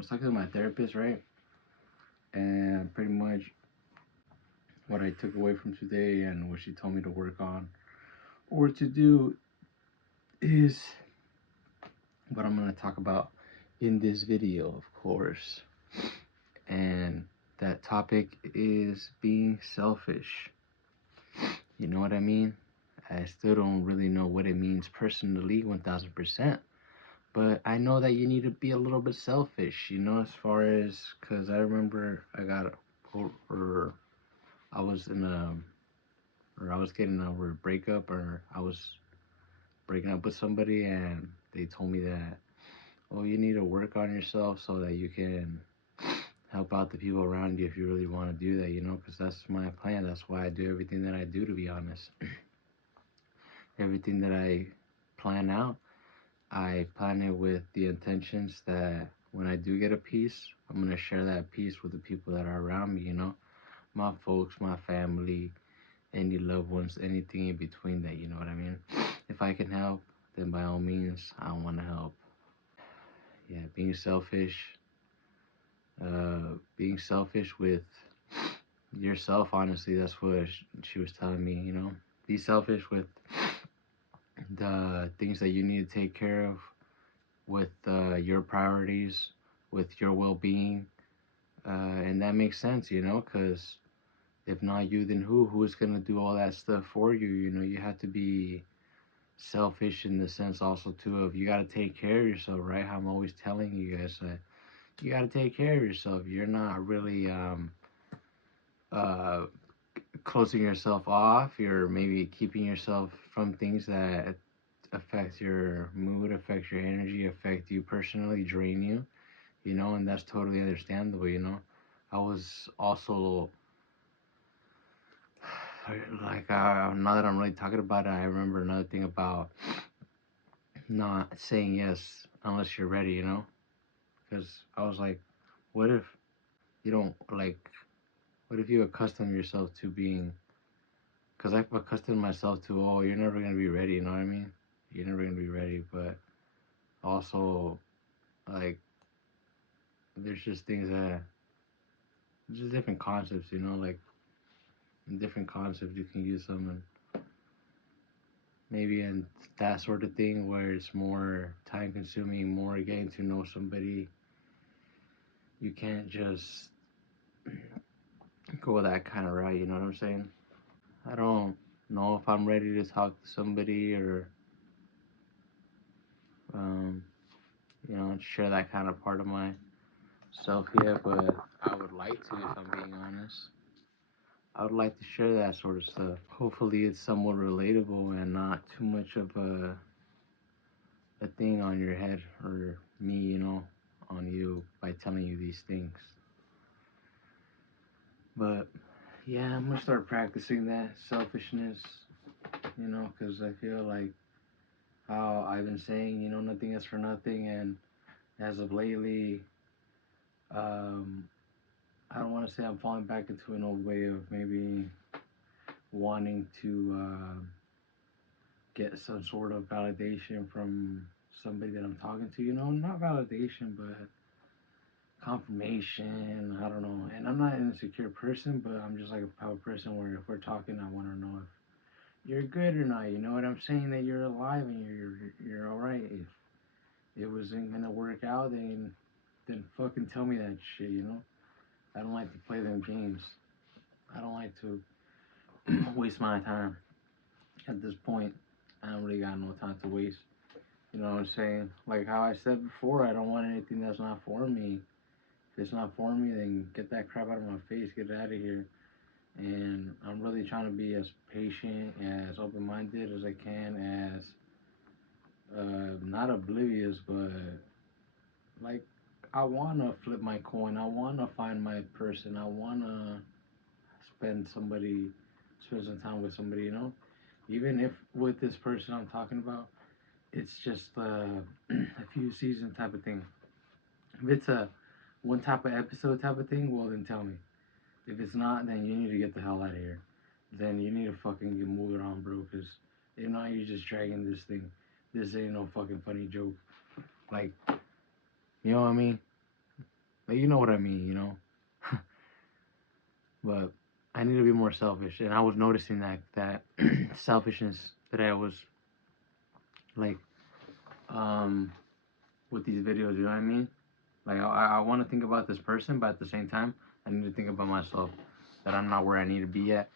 was talking to my therapist, right? And pretty much what I took away from today and what she told me to work on or to do is what I'm going to talk about in this video, of course. And that topic is being selfish. You know what I mean? I still don't really know what it means personally, 1000%. But I know that you need to be a little bit selfish, you know, as far as, because I remember or I was in a, or I was getting over a breakup, or I was breaking up with somebody, and they told me that, oh, you need to work on yourself so that you can help out the people around you if you really want to do that, you know, because that's my plan. That's why I do everything that I do, to be honest. Everything that I plan out, I plan it with the intentions that when I do get a piece, I'm going to share that piece with the people that are around me, you know, my folks, my family, any loved ones, anything in between that, you know what I mean? If I can help, then by all means, I want to help. Yeah, being selfish with yourself, honestly, that's what she was telling me, you know? Be selfish with the things that you need to take care of, with your priorities, with your well-being, and that makes sense, you know, because if not you, then who? Who is gonna do all that stuff for you? You know, you have to be selfish in the sense also too of you gotta take care of yourself, right? I'm always telling you guys that you gotta take care of yourself. You're not really uh, closing yourself off. You're maybe keeping yourself from things that affect your mood, affect your energy, affect you personally, drain you, you know, and that's totally understandable, you know. I was also like, now that I'm really talking about it, I remember another thing about not saying yes unless you're ready, you know, because I was like, what if you don't like, what if you accustom yourself to being, because I've accustomed myself to, oh, you're never going to be ready, you know what I mean? You're never going to be ready, but also, like, there's just things that, just different concepts, you know, like, in different concepts you can use them, and maybe in that sort of thing where it's more time consuming, more getting to know somebody, you can't just go that kind of route, you know what I'm saying? I don't know if I'm ready to talk to somebody or, um, you know, share that kind of part of myself yet, but I would like to, if I'm being honest. I would like to share that sort of stuff. Hopefully, it's somewhat relatable and not too much of a thing on your head or me, you know, on you by telling you these things. But yeah, I'm gonna start practicing that selfishness, you know, because I feel like how I've been saying, you know, nothing is for nothing, and as of lately, um, I don't want to say I'm falling back into an old way of maybe wanting to get some sort of validation from somebody that I'm talking to, you know, not validation, but confirmation. I don't know. And I'm not an insecure person, but I'm just like a type of person where if we're talking, I want to know if you're good or not. You know what I'm saying? That you're alive and you're all right. If it wasn't gonna work out, then fucking tell me that shit. You know? I don't like to play them games. I don't like to waste my time. At this point, I don't really got no time to waste. You know what I'm saying? Like how I said before, I don't want anything that's not for me. If it's not for me, then get that crap out of my face. Get it out of here. And I'm really trying to be as patient, as open-minded as I can, as not oblivious, but like I wanna flip my coin. I wanna find my person. I wanna spend some time with somebody. You know, even if with this person I'm talking about, it's just a few season type of thing. If it's a one type of episode type of thing, well then tell me. If it's not, then you need to get the hell out of here. Then you need to fucking get moving on, bro. Cause if not, you're just dragging this thing. This ain't no fucking funny joke. Like, you know what I mean? Like, you know what I mean, you know? But I need to be more selfish. And I was noticing that selfishness that I was like, um, with these videos, you know what I mean? Like, I want to think about this person, but at the same time, I need to think about myself. That I'm not where I need to be at.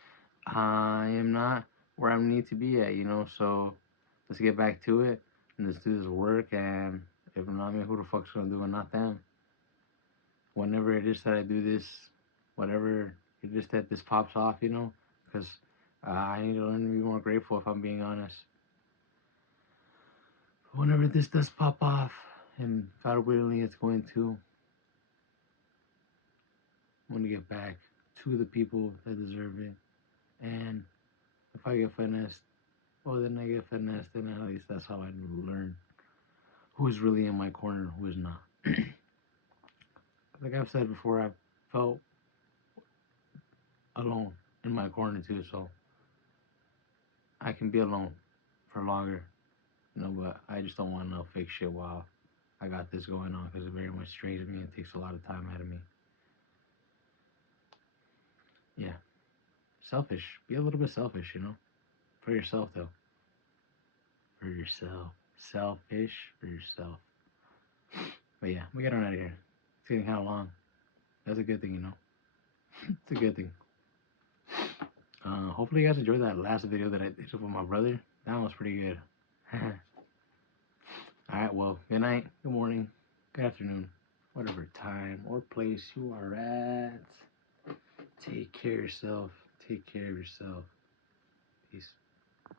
I am not where I need to be at, you know? So let's get back to it and let's do this work. And if not me, who the fuck's gonna do it? Not them. Whenever it is that I do this, whatever it is that this pops off, you know? Because I need to learn to be more grateful if I'm being honest. Whenever this does pop off, and God willing, it's going to, I'm gonna get back to the people that deserve it. And if I get finessed, well, then I get finessed, and at least that's how I learn who is really in my corner, who is not. Like I've said before, I've felt alone in my corner too, so I can be alone for longer, you know. But I just don't want no fake shit while I got this going on because it very much strains me and takes a lot of time out of me. Yeah, selfish. Be a little bit selfish, you know, for yourself though. For yourself. Selfish for yourself. But yeah, we get on out of here. It's getting kind of long. That's a good thing, you know. It's a good thing. Hopefully you guys enjoyed that last video that I did with my brother. That one was pretty good. Alright, well, good night, good morning, good afternoon, whatever time or place you are at. Take care of yourself. Take care of yourself.